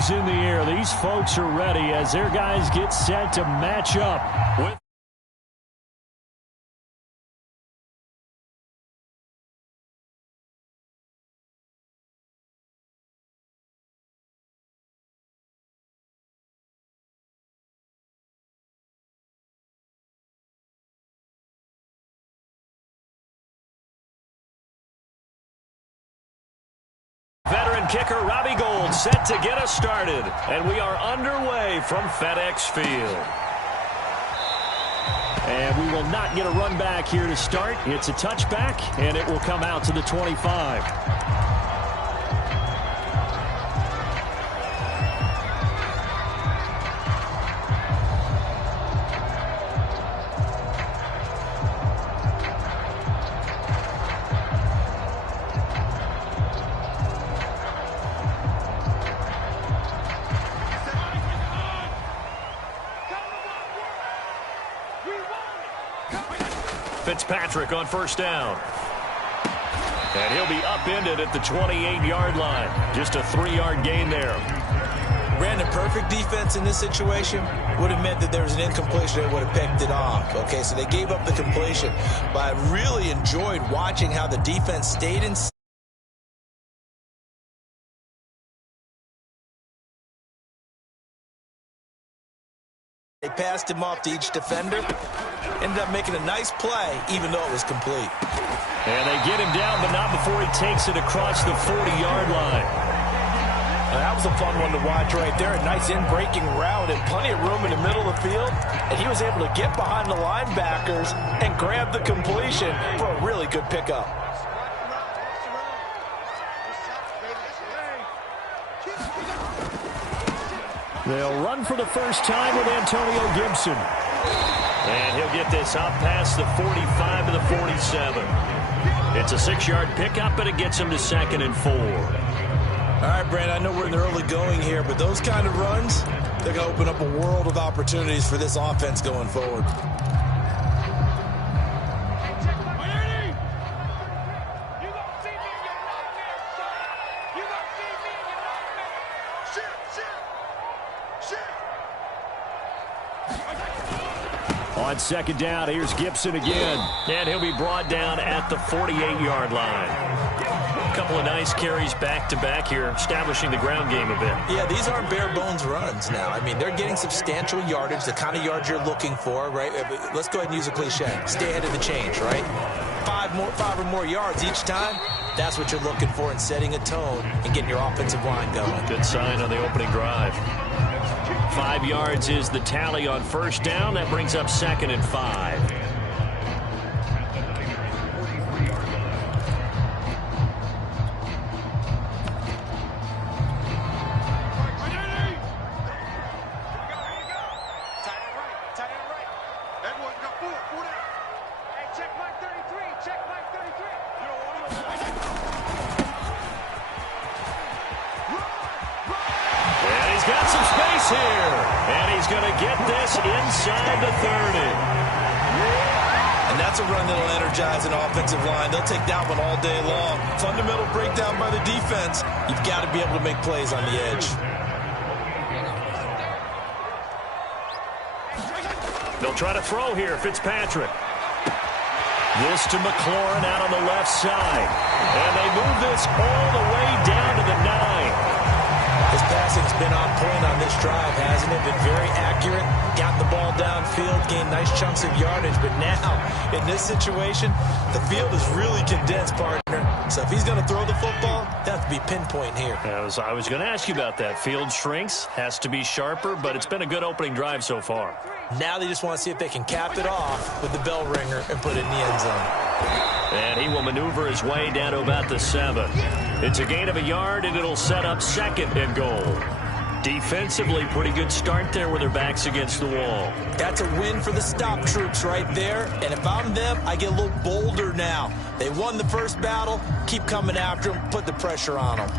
jerseys in the air. These folks are ready as their guys get set to match up with veteran kicker Robbie Gould set to get us started. And we are underway from FedEx Field. And we will not get a run back here to start. It's a touchback, and it will come out to the 25. Fitzpatrick on first down. And he'll be upended at the 28-yard line. Just a 3-yard gain there. Brandon, perfect defense in this situation would have meant that there was an incompletion that would have picked it off. Okay, so they gave up the completion. But I really enjoyed watching how the defense stayed in. They passed him off to each defender. Ended up making a nice play, even though it was complete. And they get him down, but not before he takes it across the 40-yard line. That was a fun one to watch right there. A nice in-breaking route and plenty of room in the middle of the field. And he was able to get behind the linebackers and grab the completion for a really good pickup. They'll run for the first time with Antonio Gibson. And he'll get this up past the 45 to the 47. It's a 6-yard pickup, but it gets him to 2nd and 4. All right, Brandon, I know we're in the early going here, but those kind of runs, they're going to open up a world of opportunities for this offense going forward. On 2nd down, here's Gibson again. And he'll be brought down at the 48-yard line. A couple of nice carries back-to-back here, establishing the ground game a bit. Yeah, these aren't bare-bones runs now. I mean, they're getting substantial yardage, the kind of yards you're looking for, right? Let's go ahead and use a cliche. Stay ahead of the change, right? Five or more yards each time. That's what you're looking for in setting a tone and getting your offensive line going. Good sign on the opening drive. 5 yards is the tally on first down. That brings up 2nd and 5. Inside the 30. And that's a run that'll energize an offensive line. They'll take that one all day long. Fundamental breakdown by the defense. You've got to be able to make plays on the edge. They'll try to throw here, Fitzpatrick. This to McLaurin out on the left side. And they move this all the way down to the 9. His passing's been on point on this drive, hasn't it? Been very accurate, gotten the ball downfield, gained nice chunks of yardage. But now, in this situation, the field is really condensed, partner. So if he's going to throw the football, that has to be pinpoint here. I was going to ask you about that. Field shrinks, has to be sharper, but it's been a good opening drive so far. Now they just want to see if they can cap it off with the bell ringer and put it in the end zone. And he will maneuver his way down to about the 7. It's a gain of a yard, and it'll set up 2nd and goal. Defensively, pretty good start there with their backs against the wall. That's a win for the stop troops right there. And if I'm them, I get a little bolder now. They won the first battle. Keep coming after them. Put the pressure on them.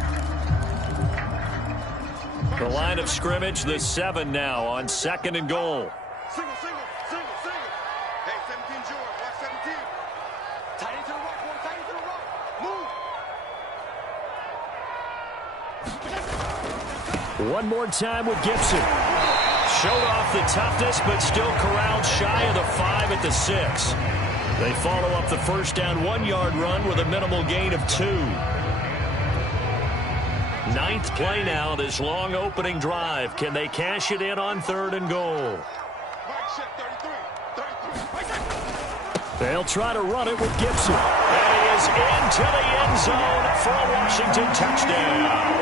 The line of scrimmage, the 7 now on 2nd and goal. Single. Hey, 17 George, watch 17. Tight into the rock, boy, tight into the rock. Move. One more time with Gibson. Showed off the toughness, but still corralled shy of the 5 at the 6. They follow up the first down 1-yard run with a minimal gain of 2. 9th play now, this long opening drive. Can they cash it in on 3rd and goal? They'll try to run it with Gibson. And he is into the end zone for a Washington touchdown.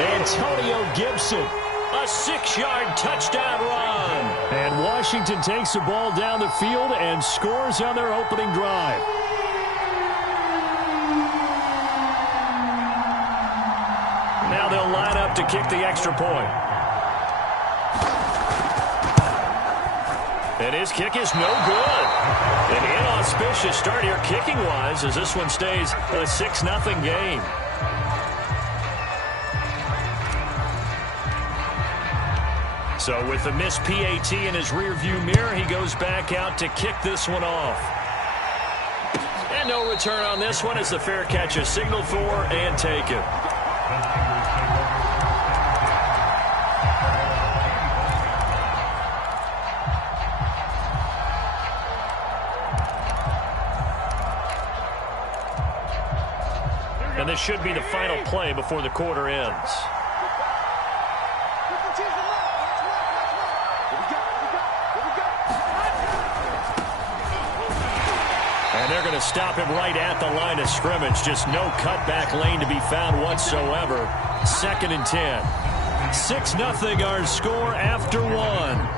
Antonio Gibson, a 6-yard touchdown run. And Washington takes the ball down the field and scores on their opening drive. Now they'll line up to kick the extra point. And his kick is no good. An inauspicious start here kicking-wise as this one stays a 6-0 game. So with the missed PAT in his rearview mirror, he goes back out to kick this one off. And no return on this one as the fair catch is signaled for and taken. And this should be the final play before the quarter ends. And they're going to stop him right at the line of scrimmage. Just no cutback lane to be found whatsoever. 2nd and 10. 6-0 our score after 1.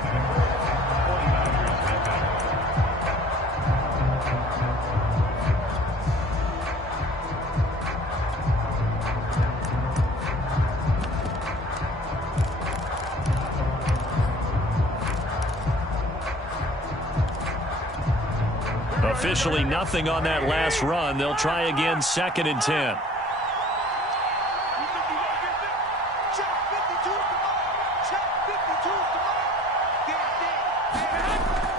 Officially nothing on that last run. They'll try again 2nd and 10.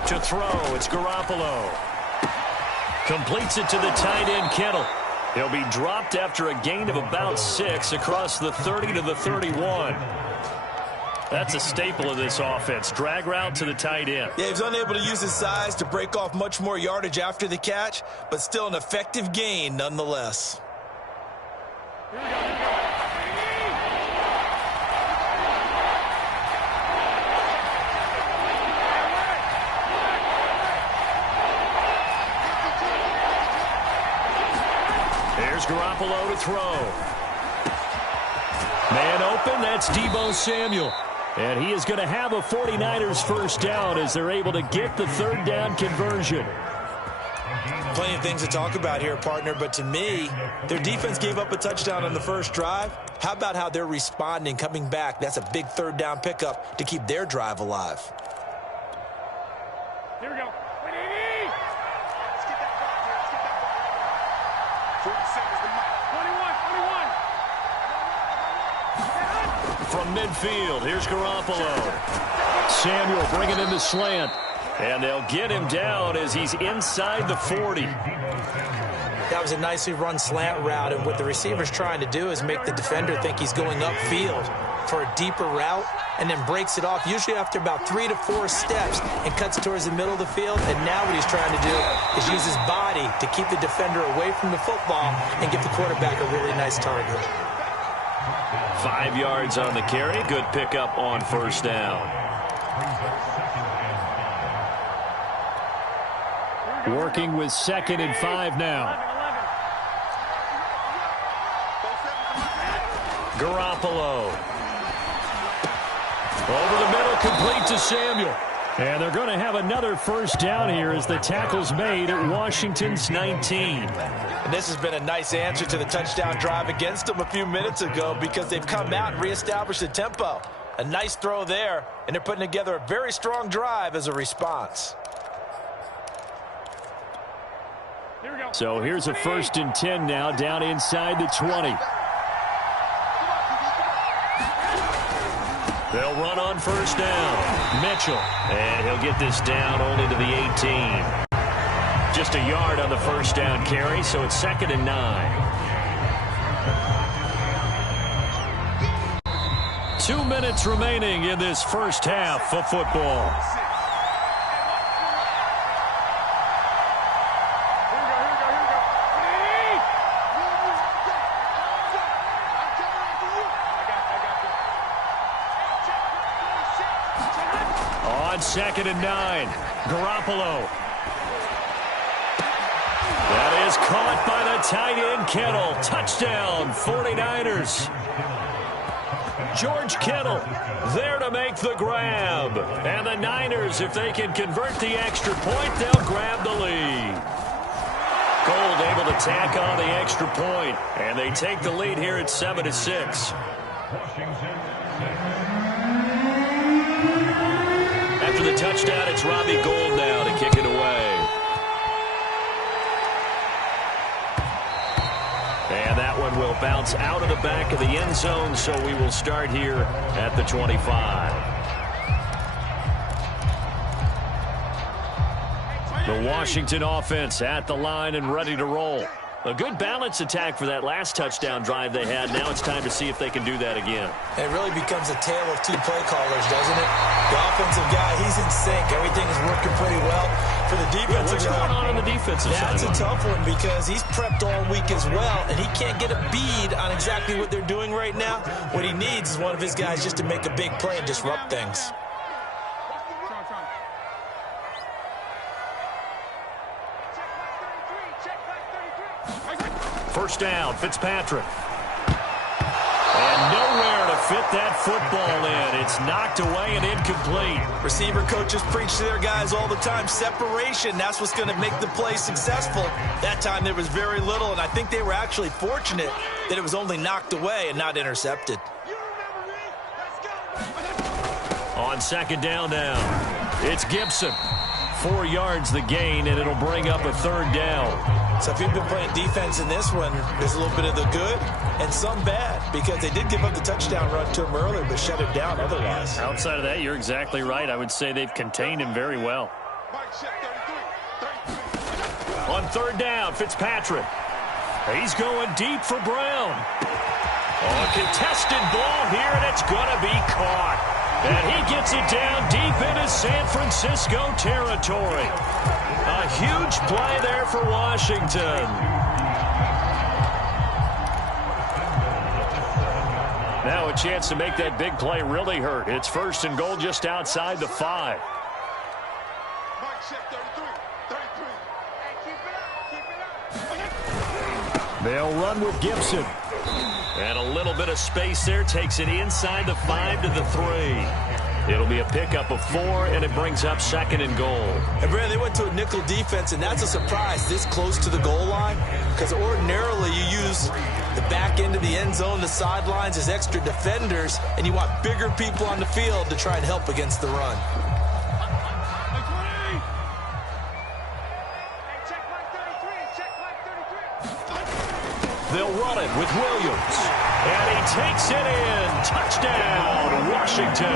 To throw, it's Garoppolo. Completes it to the tight end, Kittle. He'll be dropped after a gain of about 6 across the 30 to the 31. That's a staple of this offense. Drag route to the tight end. Yeah, he was unable to use his size to break off much more yardage after the catch, but still an effective gain nonetheless. Here's Garoppolo to throw. Man open, that's Deebo Samuel. And he is going to have a 49ers first down as they're able to get the 3rd down conversion. Plenty of things to talk about here, partner, but to me, their defense gave up a touchdown on the first drive. How about how they're responding, coming back? That's a big 3rd down pickup to keep their drive alive. Here we go. Let's get that ball here. Let's get that ball. 40 seconds to mark. 21. From midfield, here's Garoppolo. Samuel bringing in the slant. And they'll get him down as he's inside the 40. That was a nicely run slant route, and what the receiver's trying to do is make the defender think he's going upfield for a deeper route, and then breaks it off, usually after about 3 to 4 steps, and cuts towards the middle of the field. And now what he's trying to do is use his body to keep the defender away from the football and give the quarterback a really nice target. 5 yards on the carry. Good pickup on first down. Working with 2nd and 5 now. Garoppolo. Over the middle, complete to Samuel. And they're going to have another first down here as the tackle's made at Washington's 19. And this has been a nice answer to the touchdown drive against them a few minutes ago, because they've come out and reestablished the tempo. A nice throw there, and they're putting together a very strong drive as a response. So here's a 1st and 10 now, down inside the 20. They'll run on first down. Mitchell. And he'll get this down only to the 18. Just a yard on the first down carry, so it's 2nd and 9. 2 minutes remaining in this first half of football. On 2nd and 9, Garoppolo. That is caught by the tight end, Kittle. Touchdown, 49ers. George Kittle there to make the grab. And the Niners, if they can convert the extra point, they'll grab the lead. Gold able to tack on the extra point, and they take the lead here at 7-6. After the touchdown, it's Robbie Gould now to kick it away. And that one will bounce out of the back of the end zone, so we will start here at the 25. The Washington offense at the line and ready to roll. A good balanced attack for that last touchdown drive they had. Now it's time to see if they can do that again. It really becomes a tale of two play callers, doesn't it? The offensive guy, he's in sync. Everything is working pretty well. For the defensive what's going on the defensive side? That's a tough one because he's prepped all week as well, and he can't get a bead on exactly what they're doing right now. What he needs is one of his guys just to make a big play and disrupt things. First down, Fitzpatrick. And nowhere to fit that football in. It's knocked away and incomplete. Receiver coaches preach to their guys all the time. Separation, that's what's going to make the play successful. That time there was very little, and I think they were actually fortunate that it was only knocked away and not intercepted. On 2nd down now, it's Gibson. 4 yards the gain, and it'll bring up a 3rd down. So if you've been playing defense in this one, there's a little bit of the good and some bad, because they did give up the touchdown run to him earlier, but shut it down otherwise. Outside of that, you're exactly right. I would say they've contained him very well. On 3rd down, Fitzpatrick. He's going deep for Brown. A contested ball here, and it's going to be caught. And he gets it down deep into San Francisco territory. A huge play there for Washington. Now a chance to make that big play really hurt. It's 1st and goal just outside the 5. They'll run with Gibson. And a little bit of space there takes it inside the 5 to the 3. It'll be a pickup of 4, and it brings up 2nd and goal. And Brad, they went to a nickel defense, and that's a surprise this close to the goal line, because ordinarily you use the back end of the end zone, the sidelines as extra defenders, and you want bigger people on the field to try and help against the run. They'll run it with Williams. And he takes it in. Touchdown, Washington.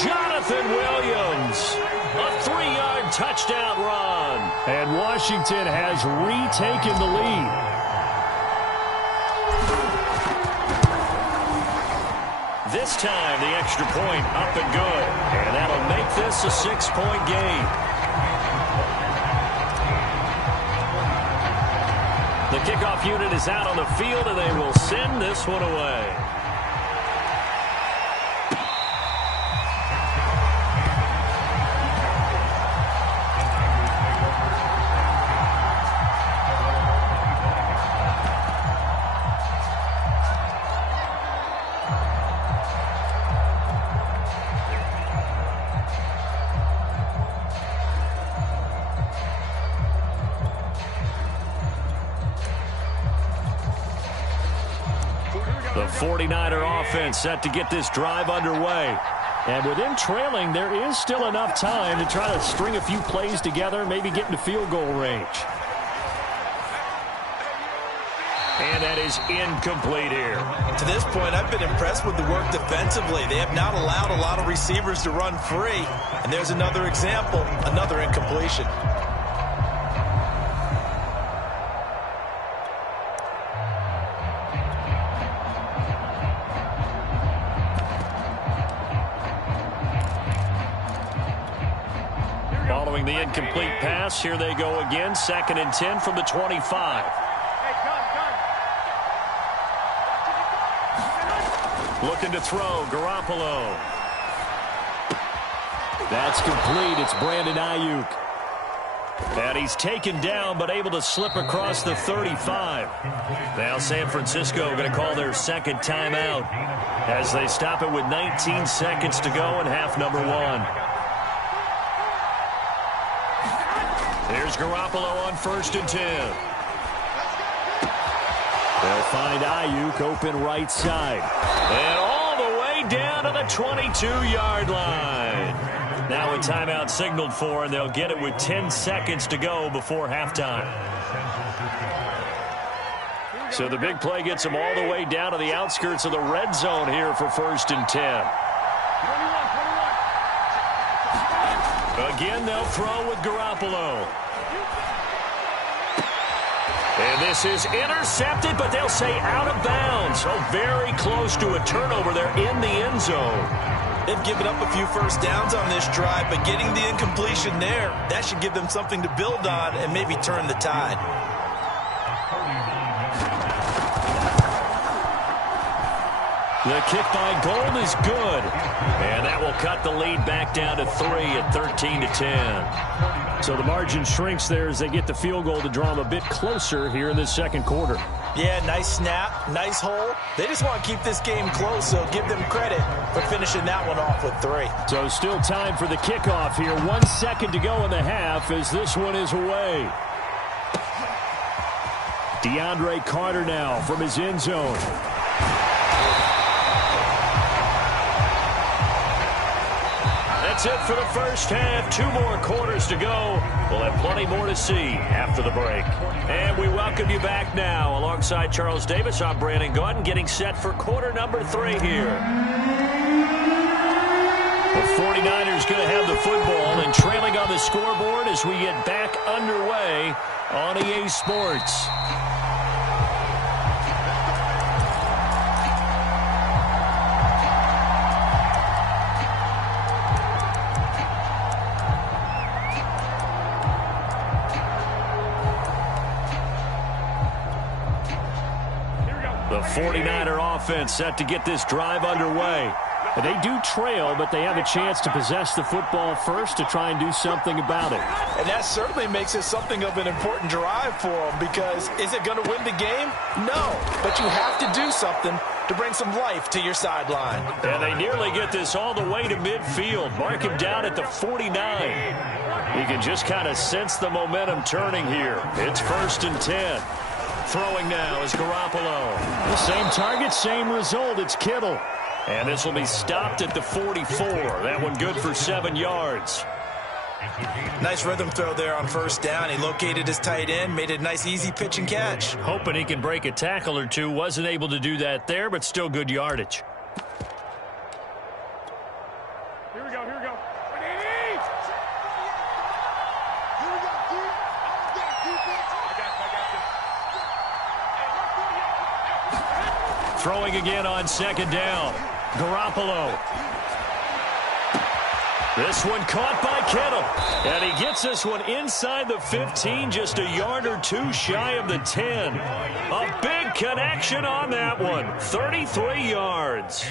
Jonathan Williams. A 3-yard touchdown run. And Washington has retaken the lead. This time, the extra point up and good. And that'll make this a 6-point game. The kickoff unit is out on the field, and they will send this one away. The 49er offense set to get this drive underway. And with them trailing, there is still enough time to try to string a few plays together, maybe get into field goal range. And that is incomplete here. To this point, I've been impressed with the work defensively. They have not allowed a lot of receivers to run free. And there's another example, another incompletion. Throwing the incomplete pass. Here they go again. 2nd and 10 from the 25. Looking to throw. Garoppolo. That's complete. It's Brandon Ayuk. And he's taken down, but able to slip across the 35. Now San Francisco going to call their 2nd timeout as they stop it with 19 seconds to go in half number 1. Here's Garoppolo on 1st and 10. They'll find Ayuk open right side. And all the way down to the 22-yard line. Now a timeout signaled for, and they'll get it with 10 seconds to go before halftime. So the big play gets them all the way down to the outskirts of the red zone here for 1st and 10. Again, they'll throw with Garoppolo. And this is intercepted, but they'll say out of bounds. So very close to a turnover there in the end zone. They've given up a few first downs on this drive, but getting the incompletion there, that should give them something to build on and maybe turn the tide. The kick by Gold is good. And that will cut the lead back down to 3 at 13-10. So the margin shrinks there as they get the field goal to draw them a bit closer here in this 2nd quarter. Yeah, nice snap, nice hole. They just want to keep this game close, so give them credit for finishing that one off with 3. So still time for the kickoff here. 1 second to go in the half as this one is away. DeAndre Carter now from his end zone. That's it for the first half. 2 more quarters to go. We'll have plenty more to see after the break. And we welcome you back now. Alongside Charles Davis, I'm Brandon Gaudin, getting set for quarter number 3 here. The 49ers going to have the football and trailing on the scoreboard as we get back underway on EA Sports. The 49er offense set to get this drive underway. And they do trail, but they have a chance to possess the football first to try and do something about it. And that certainly makes it something of an important drive for them, because is it going to win the game? No, but you have to do something to bring some life to your sideline. And they nearly get this all the way to midfield. Mark him down at the 49. You can just kind of sense the momentum turning here. It's 1st and 10. Throwing now is Garoppolo. The same target, same result. It's Kittle. And this will be stopped at the 44. That one good for 7 yards. Nice rhythm throw there on 1st down. He located his tight end, made a nice easy pitch and catch. Hoping he can break a tackle or two. Wasn't able to do that there, but still good yardage. Here we go, here we go. Throwing again on 2nd down. Garoppolo. This one caught by Kittle. And he gets this one inside the 15, just a yard or 2 shy of the 10. A big connection on that one. 33 yards.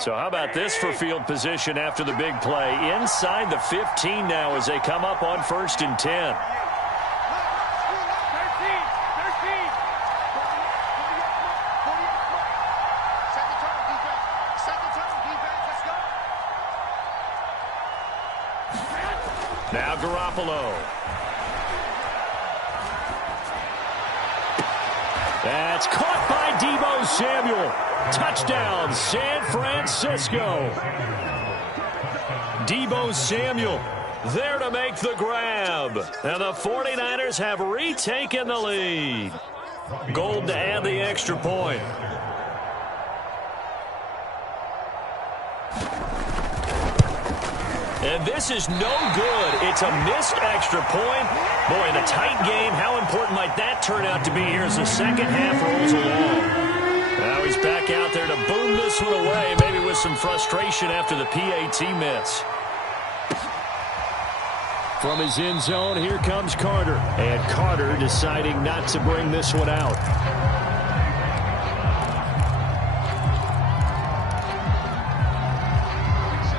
So how about this for field position after the big play? Inside the 15 now as they come up on 1st and 10. Now Garoppolo. That's caught by Deebo Samuel. Touchdown, San Francisco. Deebo Samuel there to make the grab. And the 49ers have retaken the lead. Gold to add the extra point. And this is no good. It's a missed extra point. Boy, in a tight game, how important might that turn out to be here as the second half rolls along? Now he's back out there to boom this one away, maybe with some frustration after the PAT miss. From his end zone, here comes Carter. And Carter deciding not to bring this one out.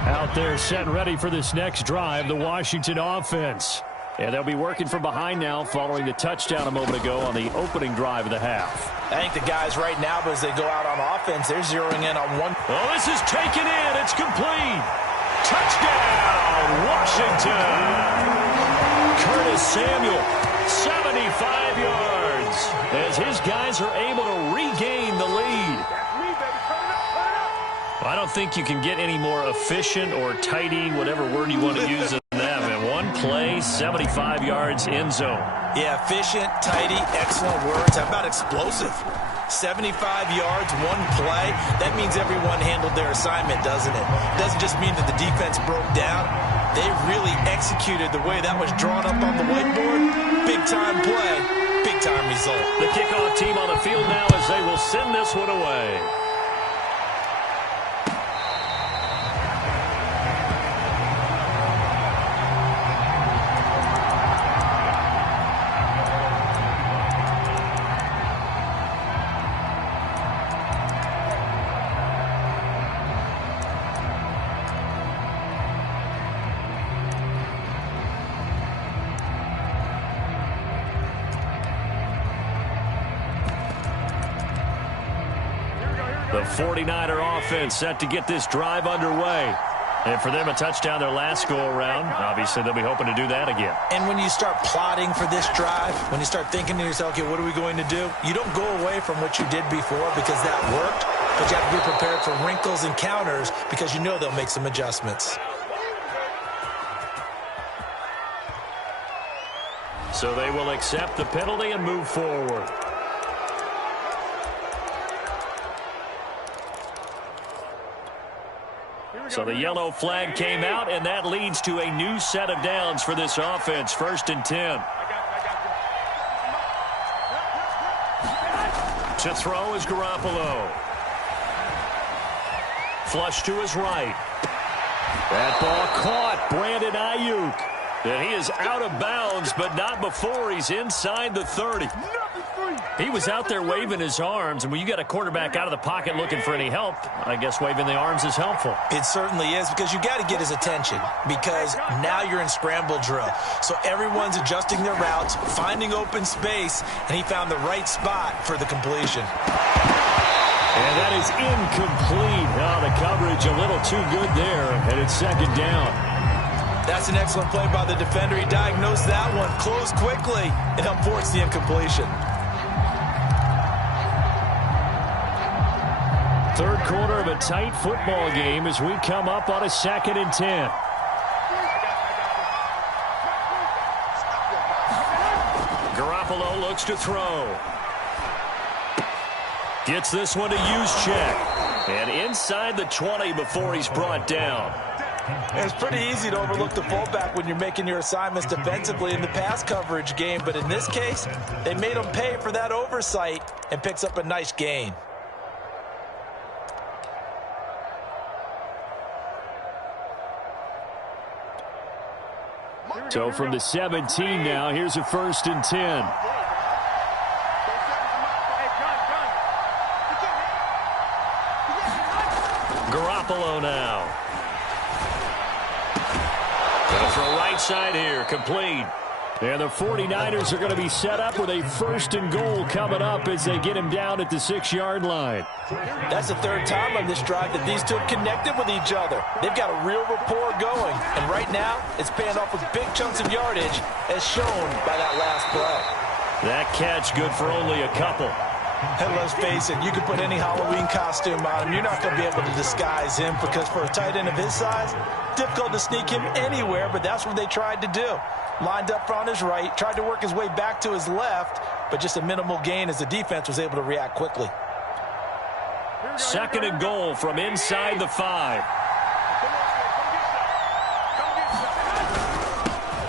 Out there set ready for this next drive, the Washington offense. And they'll be working from behind now following the touchdown a moment ago on the opening drive of the half. I think the guys right now, as they go out on offense, they're zeroing in on one. Oh, this is taken in. It's complete. Touchdown, Washington. Curtis Samuel, 75 yards, as his guys are able to regain the lead. I don't think you can get any more efficient or tidy, whatever word you want to use in that. Man, one play, 75 yards, end zone. Yeah, efficient, tidy, excellent words. How about explosive? 75 yards, one play. That means everyone handled their assignment, doesn't it? It doesn't just mean that the defense broke down. They really executed the way that was drawn up on the whiteboard. Big-time play, big-time result. The kickoff team on the field now as they will send this one away. The 49er offense set to get this drive underway. And for them, a touchdown their last go-around. Obviously, they'll be hoping to do that again. And when you start plotting for this drive, when you start thinking to yourself, okay, what are we going to do? You don't go away from what you did before because that worked, but you have to be prepared for wrinkles and counters because you know they'll make some adjustments. So they will accept the penalty and move forward. So the yellow flag came out, and that leads to a new set of downs for this offense. 1st and 10. To throw is Garoppolo. Flush to his right. That ball caught. Brandon Ayuk. And he is out of bounds, but not before he's inside the 30. He was out there waving his arms, and when you got a quarterback out of the pocket looking for any help, I guess waving the arms is helpful. It certainly is, because you got to get his attention, because now you're in scramble drill. So everyone's adjusting their routes, finding open space, and he found the right spot for the completion. And that is incomplete. Oh, the coverage a little too good there, and it's 2nd down. That's an excellent play by the defender. He diagnosed that one, closed quickly, and helped force the incompletion. 3rd quarter of a tight football game as we come up on a 2nd and 10. Garoppolo looks to throw. Gets this one to Juszczyk. And inside the 20 before he's brought down. It's pretty easy to overlook the fullback when you're making your assignments defensively in the pass coverage game. But in this case, they made him pay for that oversight and picks up a nice gain. So from the 17 now, here's a 1st and 10. Garoppolo now. Go for a right side here, complete. And the 49ers are going to be set up with a 1st and goal coming up as they get him down at the 6-yard line. That's the 3rd time on this drive that these two have connected with each other. They've got a real rapport going. And right now, it's paying off with big chunks of yardage, as shown by that last play. That catch good for only a couple. And let's face it, you can put any Halloween costume on him. You're not going to be able to disguise him, because for a tight end of his size, difficult to sneak him anywhere, but that's what they tried to do. Lined up on his right, tried to work his way back to his left, but just a minimal gain as the defense was able to react quickly. 2nd and goal from inside the 5.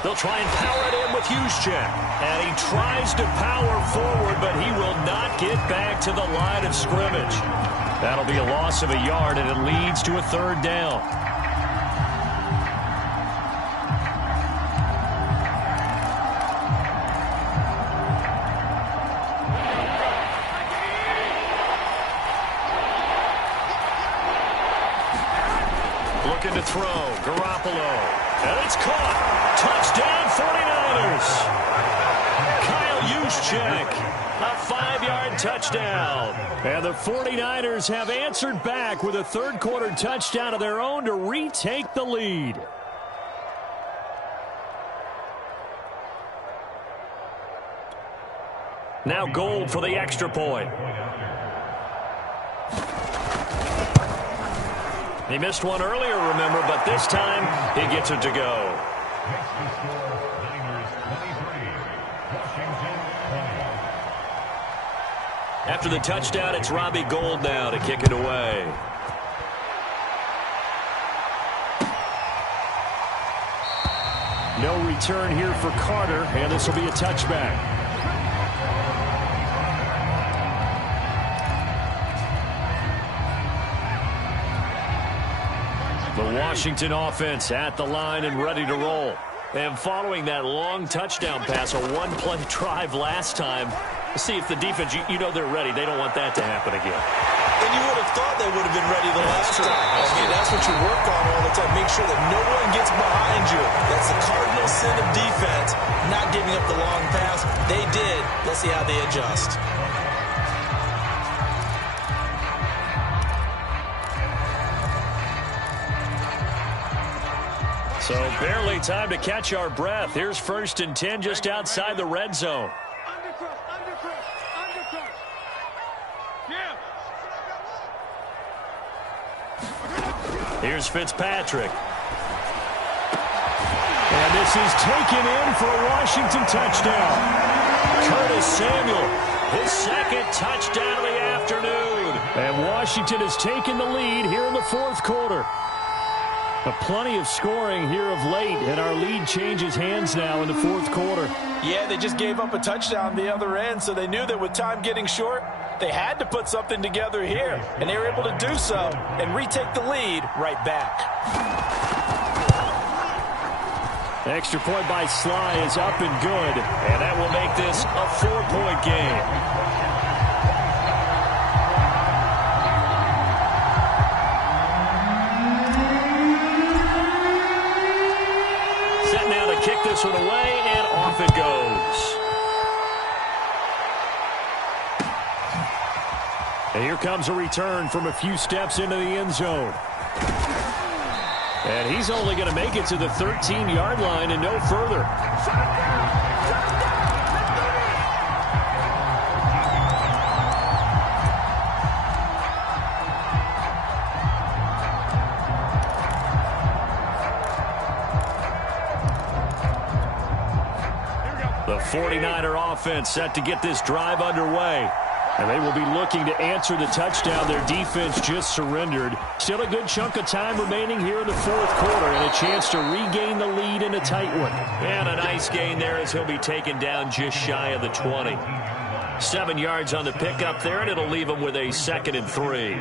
They'll try and power it in with Juszczyk. And he tries to power forward, but he will not get back to the line of scrimmage. That'll be a loss of a yard, and it leads to a third down. Looking to throw, Garoppolo. And it's caught. Touchdown, 49ers. Kyle Juszczyk, a 5-yard touchdown. And the 49ers have answered back with a third-quarter touchdown of their own to retake the lead. Now Gold for the extra point. He missed one earlier, remember, but this time he gets it to go. After the touchdown, it's Robbie Gould now to kick it away. No return here for Carter, and this will be a touchback. The Washington offense at the line and ready to roll. And following that long touchdown pass, a one-play drive last time, see if the defense, you know they're ready. They don't want that to happen again. And you would have thought they would have been ready the last time. I mean, that's what you work on all the time. Make sure that no one gets behind you. That's the cardinal sin of defense, not giving up the long pass. They did. Let's see how they adjust. So barely time to catch our breath. Here's 1st and 10 just outside the red zone. Here's Fitzpatrick. And this is taken in for a Washington touchdown. Curtis Samuel, his second touchdown of the afternoon. And Washington has taken the lead here in the fourth quarter. But plenty of scoring here of late, and our lead changes hands now in the fourth quarter. Yeah, they just gave up a touchdown the other end, so they knew that with time getting short, they had to put something together here, and they were able to do so and retake the lead right back. Extra point by Sly is up and good, and that will make this a 4-point game. Kick this one away, and off it goes. And here comes a return from a few steps into the end zone. And he's only going to make it to the 13-yard line and no further. The 49er offense set to get this drive underway. And they will be looking to answer the touchdown their defense just surrendered. Still a good chunk of time remaining here in the fourth quarter and a chance to regain the lead in a tight one. And a nice gain there as he'll be taken down just shy of the 20. 7 yards on the pickup there, and it'll leave him with a 2nd and 3.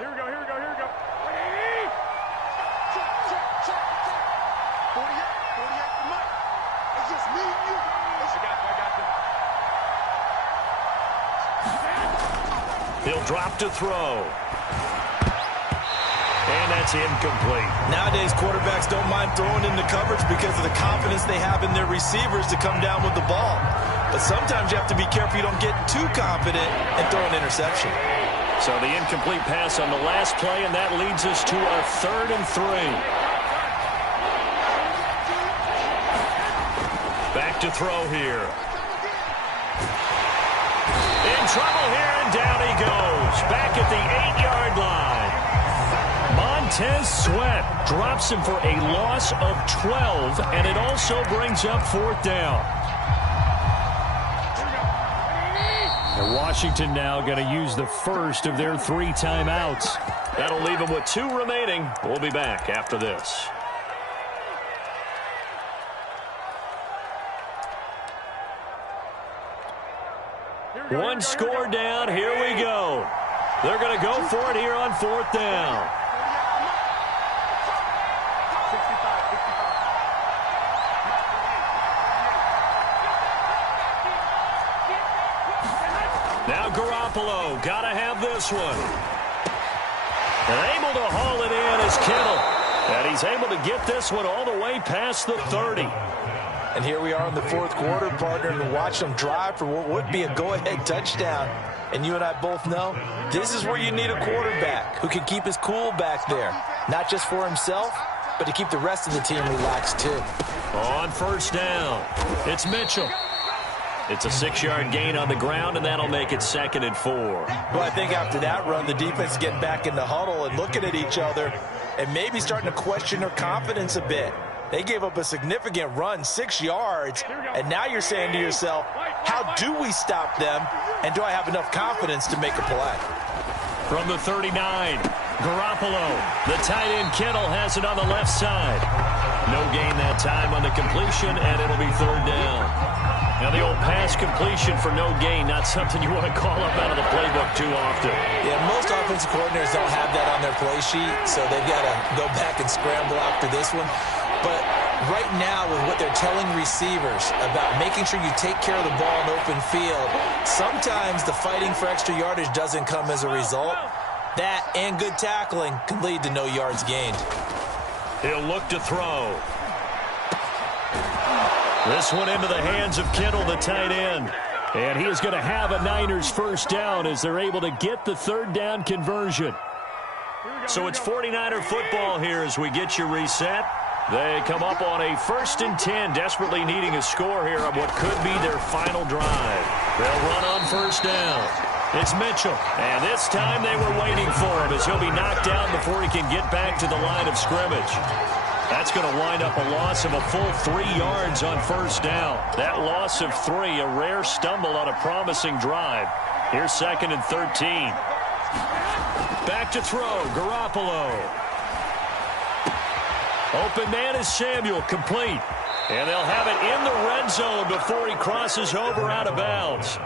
Here we go. Ready? Check. 48, Mike. It's just me and you. I got you. He'll drop to throw. And that's incomplete. Nowadays, quarterbacks don't mind throwing into coverage because of the confidence they have in their receivers to come down with the ball. But sometimes you have to be careful you don't get too confident and throw an interception. So the incomplete pass on the last play, and that leads us to a 3rd and 3. Back to throw here. In trouble here, and down he goes. Back at the 8-yard line. Montez Sweat drops him for a loss of 12, and it also brings up 4th down. And Washington now going to use the first of their 3 timeouts. That'll leave them with 2 remaining. We'll be back after this. One score down. Here we go. They're going to go for it here on 4th down. Now Garoppolo, got to have this one. And able to haul it in is Kittle. And he's able to get this one all the way past the 30. And here we are in the 4th quarter, partner, and watch them drive for what would be a go-ahead touchdown. And you and I both know this is where you need a quarterback who can keep his cool back there. Not just for himself, but to keep the rest of the team relaxed too. On 1st down, it's Mitchell. It's a 6-yard gain on the ground, and that'll make it 2nd and 4. Well, I think after that run, the defense is getting back in the huddle and looking at each other and maybe starting to question their confidence a bit. They gave up a significant run, 6 yards, and now you're saying to yourself, how do we stop them, and do I have enough confidence to make a play? From the 39, Garoppolo. The tight end Kittle has it on the left side. No gain that time on the completion, and it'll be 3rd down. Now the old pass completion for no gain, not something you want to call up out of the playbook too often. Yeah, most offensive coordinators don't have that on their play sheet, so they've got to go back and scramble after this one. But right now, with what they're telling receivers about making sure you take care of the ball in open field, sometimes the fighting for extra yardage doesn't come as a result. That and good tackling can lead to no yards gained. He'll look to throw. This one into the hands of Kittle, the tight end. And he is going to have a Niners 1st down as they're able to get the 3rd down conversion. So it's 49er football here as we get you reset. They come up on a 1st and 10, desperately needing a score here on what could be their final drive. They'll run on 1st down. It's Mitchell, and this time they were waiting for him as he'll be knocked down before he can get back to the line of scrimmage. That's going to wind up a loss of a full 3 yards on 1st down. That loss of 3, a rare stumble on a promising drive. Here's 2nd and 13. Back to throw, Garoppolo. Open man is Samuel, complete. And they'll have it in the red zone before he crosses over out of bounds.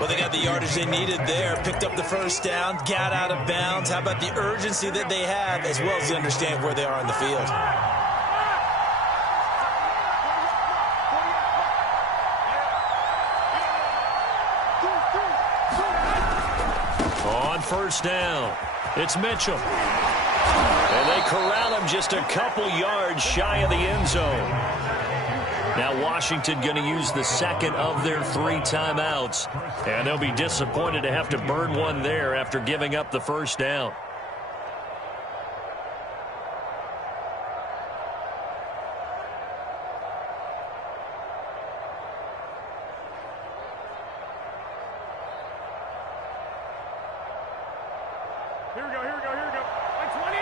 Well, they got the yardage they needed there, picked up the 1st down, got out of bounds. How about the urgency that they have, as well as to understand where they are on the field? On 1st down, it's Mitchell. And they corral him just a couple yards shy of the end zone. Now Washington going to use the 2nd of their 3 timeouts. And they'll be disappointed to have to burn one there after giving up the 1st down. Here we go. Like 20!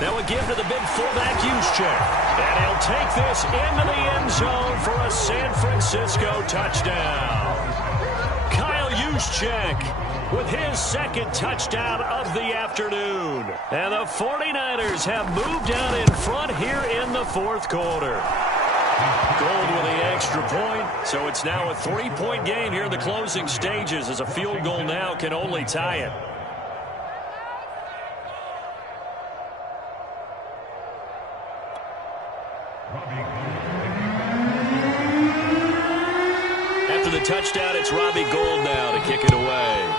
Now a give to the big fullback Juszczyk. And he'll take this into the end zone for a San Francisco touchdown. Kyle Juszczyk with his 2nd touchdown of the afternoon. And the 49ers have moved out in front here in the 4th quarter. Gold with the extra point, so it's now a 3-point game here in the closing stages as a field goal now can only tie it. After the touchdown, it's Robbie Gould now to kick it away.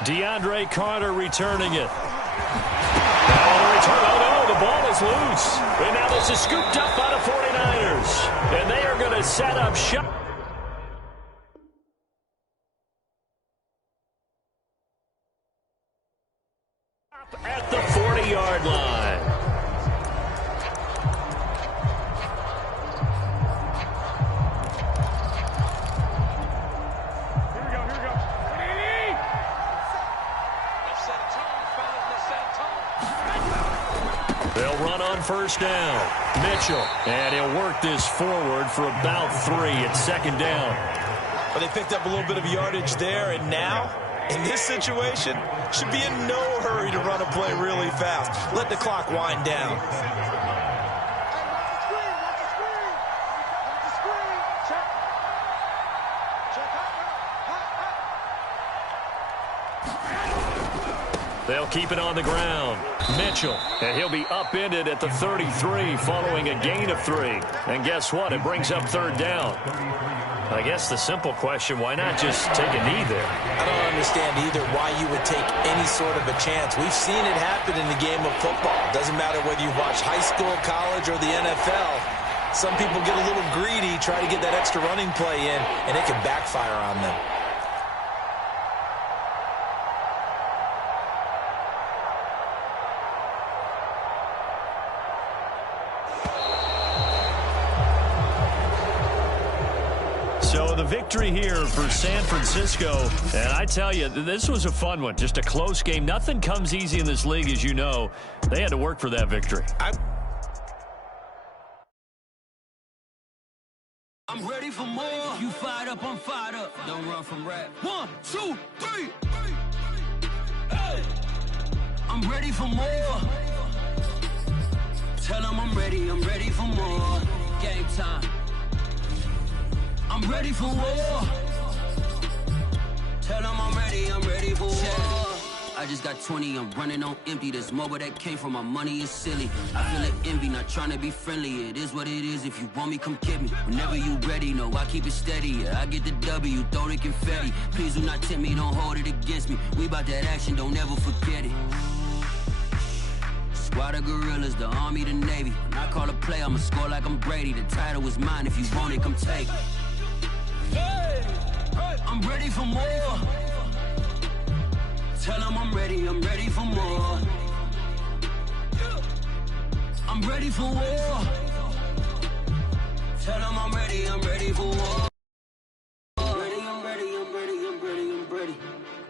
DeAndre Carter returning it. Now on the return, oh no, the ball is loose. And now this is scooped up by the 49ers. And they are going to set up shop. At the 40-yard line. run on first down. Mitchell. And he'll work this forward for about 3 at second down. Well, they picked up a little bit of yardage there, and now, in this situation, should be in no hurry to run a play really fast. Let the clock wind down. They'll keep it on the ground. Mitchell, and he'll be upended at the 33 following a gain of 3. And guess what? It brings up third down. I guess the simple question, why not just take a knee there? I don't understand either why you would take any sort of a chance. We've seen it happen in the game of football. It doesn't matter whether you watch high school, college, or the NFL. Some people get a little greedy, try to get that extra running play in, and it can backfire on them. So the victory here for San Francisco, and I tell you, this was a fun one, just a close game. Nothing comes easy in this league, as you know. They had to work for that victory. I'm ready for more. You fired up, I'm fired up. Don't run from rap. 1, 2, 3. Hey. I'm ready for more. Tell them I'm ready for more. Game time. I'm ready for war. Tell them I'm ready for war. I just got 20, I'm running on empty. This mobile that came from my money is silly. I feel like envy, not trying to be friendly. It is what it is, if you want me, come get me. Whenever you ready, no, I keep it steady. Yeah, I get the W, throw the confetti. Please do not tempt me, don't hold it against me. We about that action, don't ever forget it. Squad of gorillas, the army, the navy. When I call a play, I'ma score like I'm Brady. The title is mine, if you want it, come take it. Hey, I'm ready for more. Tell them I'm ready for more. I'm ready for war. Tell them I'm ready for war.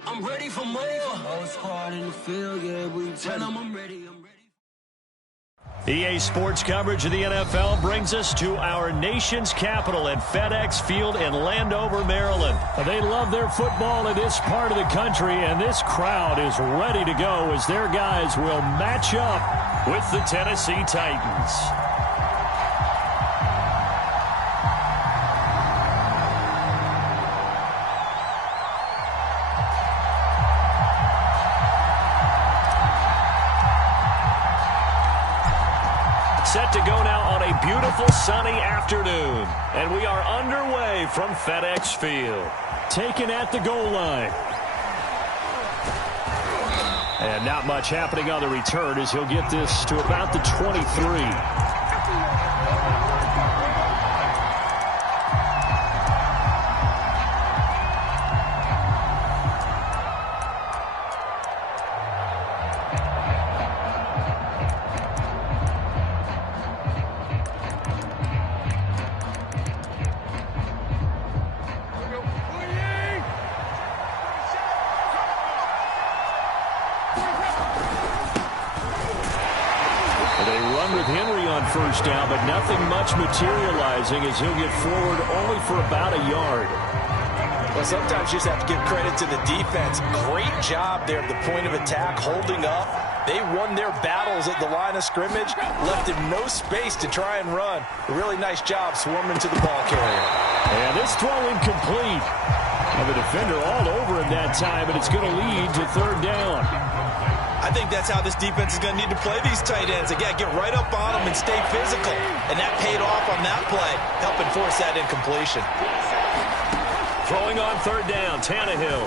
I'm ready for more. Whole squad in the field, yeah, we tell them I'm ready. EA Sports coverage of the NFL brings us to our nation's capital at FedEx Field in Landover, Maryland. They love their football in this part of the country, and this crowd is ready to go as their guys will match up with the Tennessee Titans. Set to go now on a beautiful sunny afternoon. And we are underway from FedEx Field. Taken at the goal line. And not much happening on the return as he'll get this to about the 23. First down, but nothing much materializing as he'll get forward only for about a yard. Well, sometimes you just have to give credit to the defense. Great job there at the point of attack, holding up. They won their battles at the line of scrimmage, left him no space to try and run. A really nice job swarming to the ball carrier. And this throw incomplete. And the defender all over him that time, and it's going to lead to third down. I think that's how this defense is going to need to play these tight ends. They got to get right up on them and stay physical. And that paid off on that play, helping force that incompletion. Throwing on third down, Tannehill.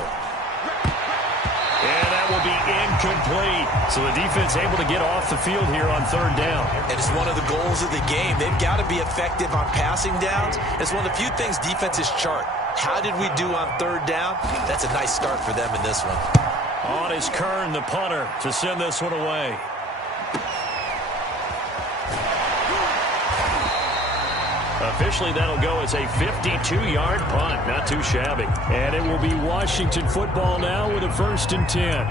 And that will be incomplete. So the defense able to get off the field here on third down. And it's one of the goals of the game. They've got to be effective on passing downs. It's one of the few things defenses chart. How did we do on third down? That's a nice start for them in this one. On is Kern, the punter, to send this one away. Officially, that'll go as a 52-yard punt. Not too shabby. And it will be Washington football now with a 1st and 10.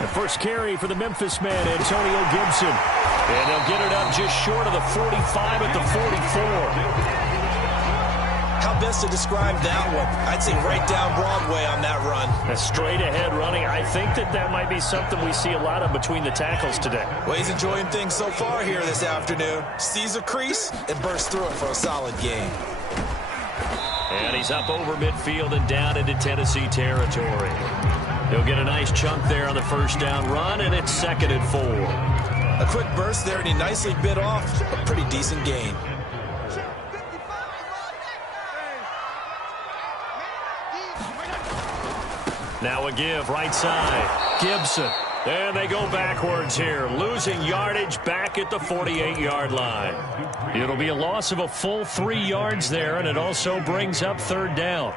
The first carry for the Memphis man, Antonio Gibson. And they'll get it up just short of the 45 at the 44. How best to describe that one? I'd say right down Broadway on that run. A straight ahead running. I think that might be something we see a lot of between the tackles today. Well, he's enjoying things so far here this afternoon. Sees a crease and bursts through it for a solid gain. And he's up over midfield and down into Tennessee territory. He'll get a nice chunk there on the first down run, and it's 2nd and 4. A quick burst there, and he nicely bit off a pretty decent gain. Now a give, right side. Gibson. And they go backwards here, losing yardage back at the 48-yard line. It'll be a loss of a full 3 yards there, and it also brings up 3rd down.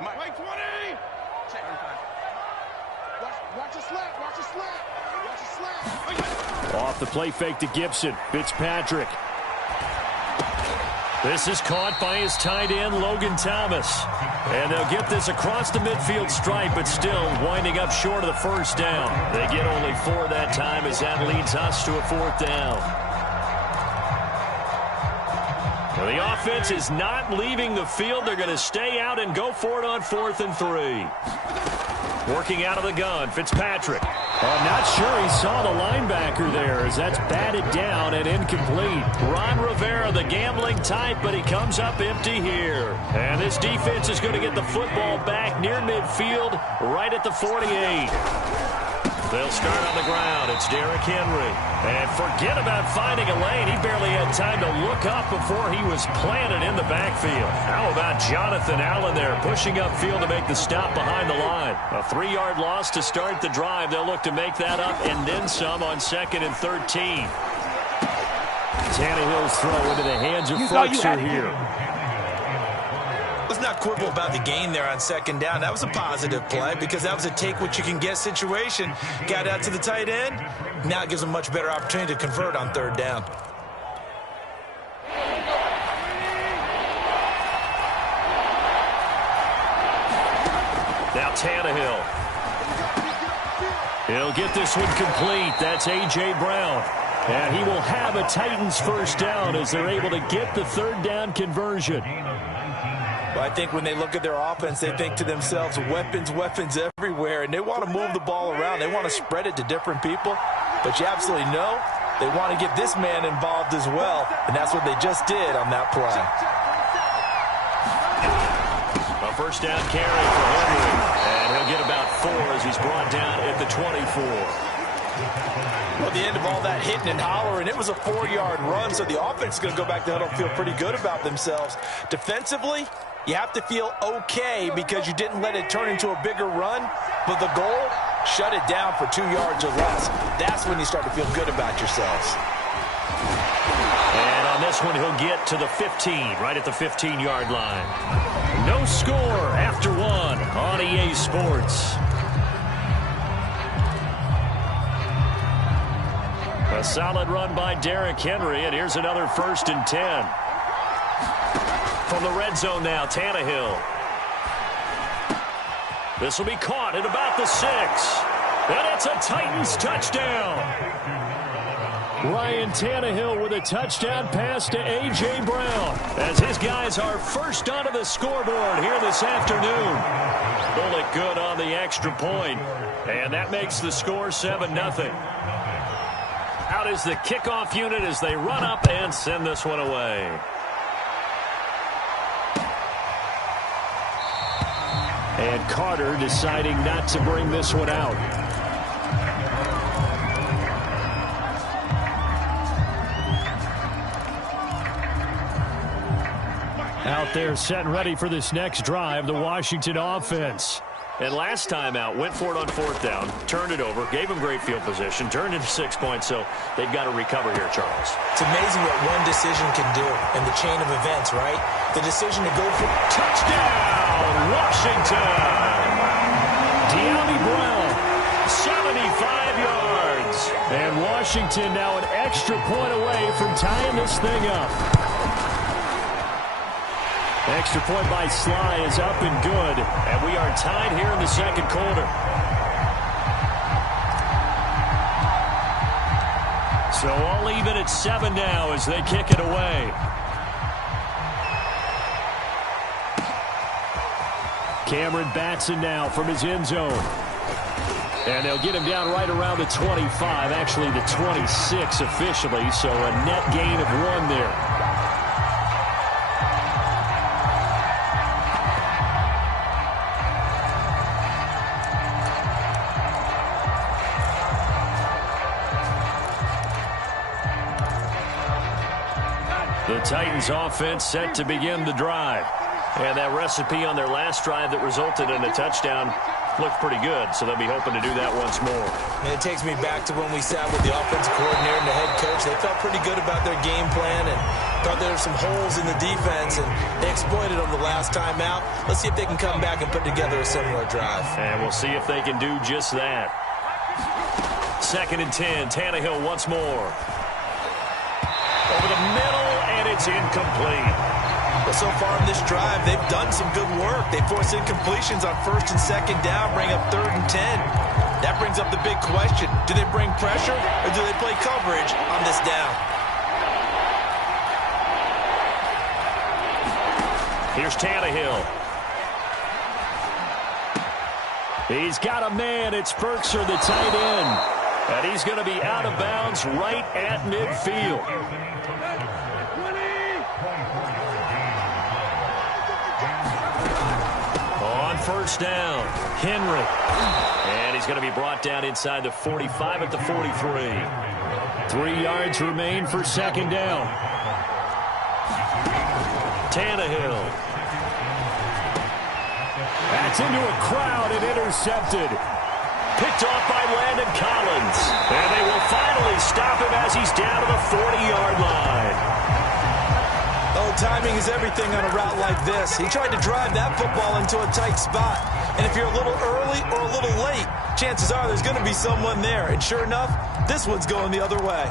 Mike 20! Watch a slant, watch a slant. Watch a slant. Off the play fake to Gibson. Fitzpatrick. This is caught by his tight end, Logan Thomas. And they'll get this across the midfield stripe, but still winding up short of the first down. They get only 4 that time as that leads us to a 4th down. Well, the offense is not leaving the field. They're going to stay out and go for it on 4th and 3. Working out of the gun, Fitzpatrick. I'm not sure he saw the linebacker there as that's batted down and incomplete. Ron Rivera, the gambling type, but he comes up empty here. And this defense is going to get the football back near midfield, right at the 48. They'll start on the ground. It's Derrick Henry. And forget about finding a lane. He barely had time to look up before he was planted in the backfield. How about Jonathan Allen there pushing upfield to make the stop behind the line? A 3-yard loss to start the drive. They'll look to make that up and then some on 2nd and 13. Tannehill's throw into the hands of Fletcher here. Let's not quibble about the gain there on 2nd down. That was a positive play because that was a take-what-you-can-get situation. Got out to the tight end. Now it gives them a much better opportunity to convert on 3rd down. Now Tannehill. He'll get this one complete. That's A.J. Brown. And he will have a Titans first down as they're able to get the 3rd down conversion. But I think when they look at their offense, they think to themselves, weapons, weapons everywhere, and they want to move the ball around. They want to spread it to different people, but you absolutely know they want to get this man involved as well, and that's what they just did on that play. A first down carry for Henry, and he'll get about 4 as he's brought down at the 24. Well, at the end of all that hitting and hollering, it was a 4-yard run, so the offense is going to go back to huddle and feel pretty good about themselves. Defensively, you have to feel okay because you didn't let it turn into a bigger run, but the goal, shut it down for 2 yards or less. That's when you start to feel good about yourselves. And on this one, he'll get to the 15, right at the 15-yard line. No score after 1 on EA Sports. A solid run by Derrick Henry, and here's another 1st and 10. From the red zone now, Tannehill. This will be caught at about the 6. And it's a Titans touchdown. Ryan Tannehill with a touchdown pass to A.J. Brown as his guys are first onto the scoreboard here this afternoon. Pull it good on the extra point, and that makes the score 7-0. Out is the kickoff unit as they run up and send this one away. And Carter deciding not to bring this one out. Out there set and ready for this next drive, the Washington offense. And last time out, went for it on 4th down, turned it over, gave them great field position, turned into 6 points, so they've got to recover here, Charles. It's amazing what one decision can do in the chain of events, right? The decision to go for touchdown, Washington! De'Ami Brown, 75 yards. And Washington now an extra point away from tying this thing up. Extra point by Sly is up and good. And we are tied here in the second quarter. So all even at 7 now as they kick it away. Cameron Batson now from his end zone. And they'll get him down right around the 25, actually the 26 officially, so a net gain of 1 there. The Titans offense set to begin the drive. And that recipe on their last drive that resulted in a touchdown looked pretty good, so they'll be hoping to do that once more. And it takes me back to when we sat with the offensive coordinator and the head coach. They felt pretty good about their game plan and thought there were some holes in the defense, and they exploited them the last time out. Let's see if they can come back and put together a similar drive. And we'll see if they can do just that. 2nd and 10, Tannehill once more. Over the middle, and it's incomplete. But so far in this drive, they've done some good work. They force incompletions on 1st and 2nd down, bring up 3rd and 10. That brings up the big question. Do they bring pressure, or do they play coverage on this down? Here's Tannehill. He's got a man. It's Ferkser, the tight end. And he's going to be out of bounds right at midfield. On 1st down, Henry. And he's going to be brought down inside the 45 at the 43. 3 yards remain for 2nd down. Tannehill. That's into a crowd and intercepted. Picked off by Landon Collins. And they will finally stop him as he's down to the 40-yard line. Oh, timing is everything on a route like this. He tried to drive that football into a tight spot. And if you're a little early or a little late, chances are there's going to be someone there. And sure enough, this one's going the other way.